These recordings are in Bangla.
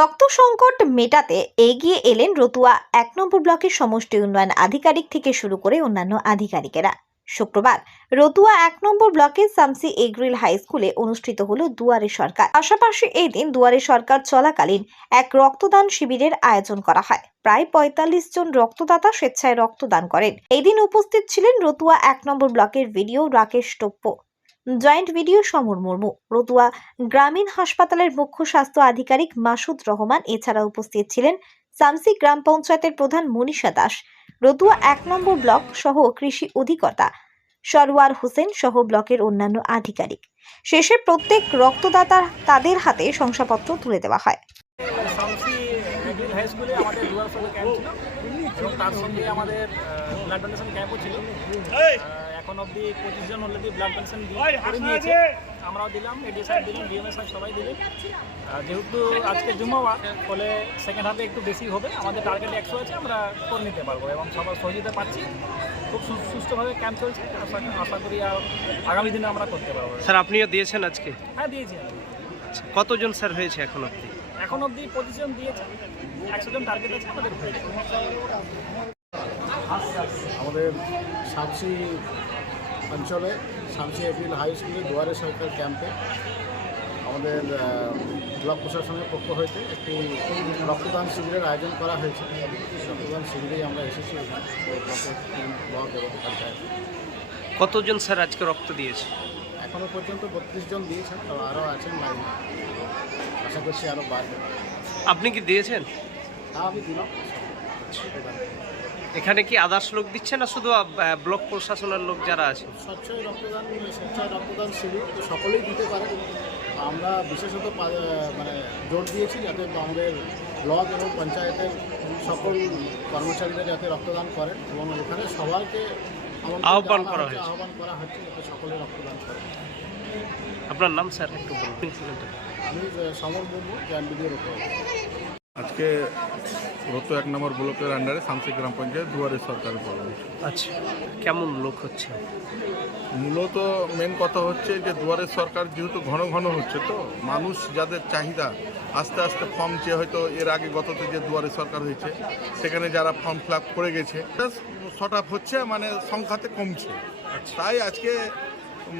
রক্ত সংকট মেটাতে এগিয়ে এলেন রতুয়া। এক নম্বর ব্লকের সমষ্টি উন্নয়ন আধিকারিক থেকে শুরু করে অন্যান্য আধিকারিকেরা। শুক্রবার রতুয়া এক নম্বর ব্লকের সামসি এগ্রিল হাই স্কুলে অনুষ্ঠিত হলো দুয়ারে সরকার। পাশাপাশি এই দিন দুয়ারে সরকার চলাকালীন এক রক্তদান শিবিরের আয়োজন করা হয়। প্রায় পঁয়তাল্লিশ জন রক্তদাতা স্বেচ্ছায় রক্তদান করেন। এই দিন উপস্থিত ছিলেন রতুয়া এক নম্বর ব্লকের BDO Rakesh Toppo. Joint BDO Samar Murmu. Ratua গ্রামীণ হাসপাতালের মুখ্য স্বাস্থ্য আধিকারিক মাসুদ রহমান এছাড়া উপস্থিত ছিলেন সামসি গ্রাম পঞ্চায়েতের প্রধান মনীষা দাস। রতুয়া এক নম্বর ব্লক সহ কৃষি অধিকর্তা সরওয়ার হোসেন সহ ব্লকের অন্যান্য আধিকারিক। শেষে প্রত্যেক রক্তদাতা তাদের হাতে শংসাপত্র তুলে দেওয়া হয়। সামসি এগ্রিল হাই স্কুলে আমাদের ক্যাম্প ছিল। এবং তার সঙ্গে আমাদের ব্লাড ডোনেশন ক্যাম্পও ছিল। এখন অবধি পঁচিশ জন অলরেডি ব্লাড ডোনেশন করে নিয়েছে আমরাও দিলাম এডি সাহেব দিলাম ডিএমএস সাহেব সবাই দিলেন। যেহেতু আজকে জুম্মাবার ফলে সেকেন্ড হাফে একটু বেশি হবে আমাদের টার্গেট একশো আছে আমরা করে নিতে পারব এবং সবার সহযোগিতা পাচ্ছি। খুব সুস্থভাবে ক্যাম্প চলছে আশা আশা করি আর আগামী দিনে আমরা করতে পারব। স্যার আপনিও দিয়েছেন আজকে? হ্যাঁ দিয়েছি আচ্ছা, কতজন স্যার হয়েছে এখন অব্দি এখন অবধি পঁচিশ জন দিয়েছে একশো জন টার্গেট আছে আমাদের। আমাদের শামসি অঞ্চলে শামসি এপ্রিল হাই স্কুলে দুয়ারে সরকার ক্যাম্পে আমাদের ব্লক প্রশাসনের পক্ষ হইতে একটি রক্তদান শিবিরের আয়োজন করা হয়েছে। রক্তদান শিবিরেই আমরা এসেছি ব্লক এবং পঞ্চায়েত কতজন স্যার আজকে রক্ত দিয়েছে? এখনও পর্যন্ত বত্রিশ জন দিয়েছেন তো আরও আছেন লাইনে। আশা করছি আরও বাড়বে। আপনি কি দিয়েছেন? তা আমি দিলাম। এখানে কি আদার্স লোক দিচ্ছে না শুধু ব্লক প্রশাসনের লোক যারা আছে? স্বচ্ছই রক্তদান স্বেচ্ছায় রক্তদান শিবির তো সকলেই দিতে পারে। আমরা বিশেষত মানে জোর দিয়েছি যাতে আমাদের ব্লক এবং পঞ্চায়েতের সকল কর্মচারীরা যাতে রক্তদান করেন এবং এখানে সবাইকে আহ্বান করা হয়েছে। আহ্বান করা হচ্ছে যাতে সকলে রক্তদান করেন। আপনার নাম স্যার একটু বলুন। আমি সমর মুর্মু জ্ঞান উপর। আজকে রত এক নম্বর ব্লকের আন্ডারে শামসি গ্রাম পঞ্চায়েত দুয়ারে সরকার পড়বে। আচ্ছা কেমন লোক হচ্ছে? মূলত মেন কথা হচ্ছে যে দুয়ারে সরকার যেহেতু ঘন ঘন হচ্ছে তো মানুষ যাদের চাহিদা আস্তে আস্তে ফর্ম চেয়ে হয়তো এর আগে গততে যে দুয়ারে সরকার হয়েছে সেখানে যারা ফর্ম ফিল আপ করে গেছে শর্ট আপ হচ্ছে মানে সংখ্যাতে কমছে। তাই আজকে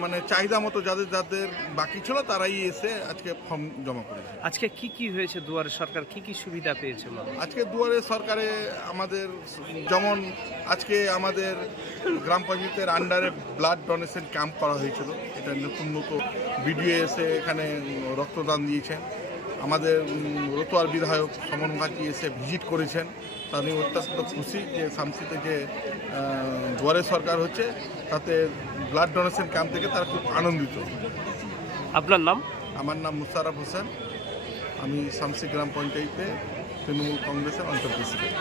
মানে চাহিদা মতো যাদের যাদের বাকি ছিল তারাই এসে আজকে ফর্ম জমা করেছে। আজকে কি কি হয়েছে দুয়ারে সরকার? কি কি সুবিধা পেয়েছে আজকে দুয়ারে সরকারে আমাদের যেমন আজকে আমাদের গ্রাম পঞ্চায়েতের আন্ডারে ব্লাড ডোনেশন ক্যাম্প করা হয়েছিল। এটা নতুন নতুন ভিডিও এসে এখানে রক্তদান দিয়েছেন। আমাদের রতুয়ার বিধায়ক সমন মুখার্জি এসে ভিজিট করেছেন। তা আমি অত্যন্ত খুশি যে শামসিতে যে দুয়ারে সরকার হচ্ছে তাতে ব্লাড ডোনেশন ক্যাম্প থেকে তারা খুব আনন্দিত। আপনার নাম? আমার নাম মুশারফ হোসেন। আমি শামসি গ্রাম পঞ্চায়েতে তৃণমূল কংগ্রেসের অঞ্চল প্রেসিডেন্ট